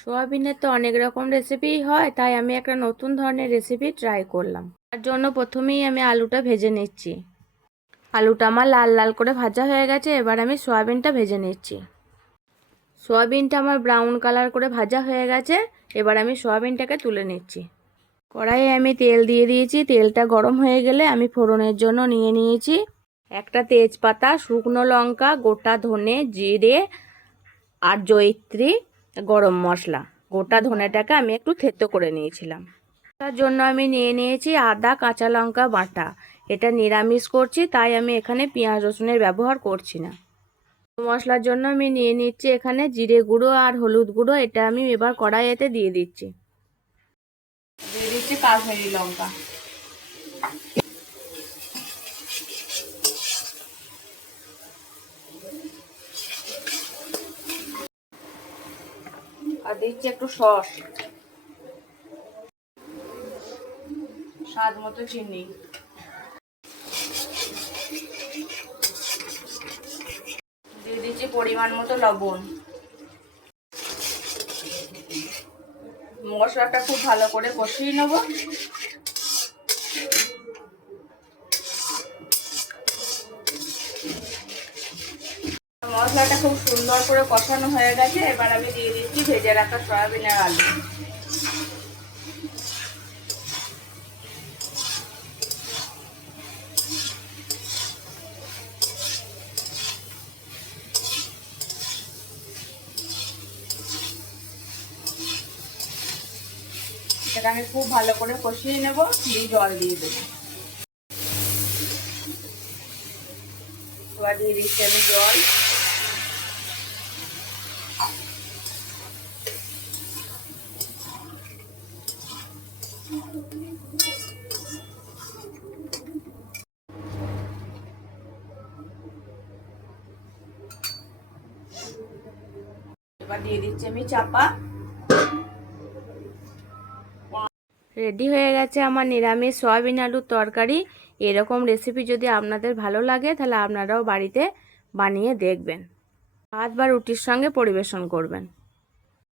সোয়াবিনের তো অনেক রকম রেসিপিই হয়, তাই আমি একটা নতুন ধরনের রেসিপি ট্রাই করলাম। তার জন্য প্রথমেই আমি আলুটা ভেজে নিচ্ছি। আলুটা আমার লাল লাল করে ভাজা হয়ে গেছে, এবার আমি সোয়াবিনটা ভেজে নিচ্ছি। সোয়াবিনটা আমার ব্রাউন কালার করে ভাজা হয়ে গেছে, এবার আমি সোয়াবিনটাকে তুলে নিচ্ছি। কড়াইয়ে আমি তেল দিয়ে দিয়েছি, তেলটা গরম হয়ে গেলে আমি ফোড়নের জন্য নিয়ে নিয়েছি একটা তেজপাতা, শুকনো লঙ্কা, গোটা ধনে, জিরে আর জয়িত্রী। গরম মশলা। গোটা ধনেটাকে আমি একটু থেতো করে নিয়েছিলাম। তার জন্য আমি নিয়ে নিয়েছি আদা, কাঁচা লঙ্কা বাটা। এটা নিরামিষ করছি, তাই আমি এখানে পেঁয়াজ রসুনের ব্যবহার করছি না। মশলার জন্য আমি নিয়ে নিচ্ছি এখানে জিরে গুঁড়ো আর হলুদ গুঁড়ো। এটা আমি এবার কড়াইয়েতে দিয়ে দিচ্ছি। দিয়ে দিচ্ছি কাশ্মীরি লঙ্কা। আর দিচ্ছি একটু সস। স্বাদ মতো চিনি। দিয়ে দিচ্ছি পরিমাণ মতো লবণ। মশলাটা খুব ভালো করে কষিয়ে নেব। মশলাটা খুব সুন্দর করে কষানো হয়ে গেছে, এবার আমি দিয়ে দিচ্ছি ভেজে রাখা সয়াবিনের আলু। সেটা আমি খুব ভালো করে কষিয়ে নেব, দিয়ে জল দিয়ে দেবো। দিয়ে দিচ্ছি আমি জল। চাপা। রেডি হয়ে গেছে আমার নিরামিষ সয়াবিন আলুর তরকারি। এরকম রেসিপি যদি আপনাদের ভালো লাগে, তাহলে আপনারাও বাড়িতে বানিয়ে দেখবেন। ভাত বা রুটির সঙ্গে পরিবেশন করবেন।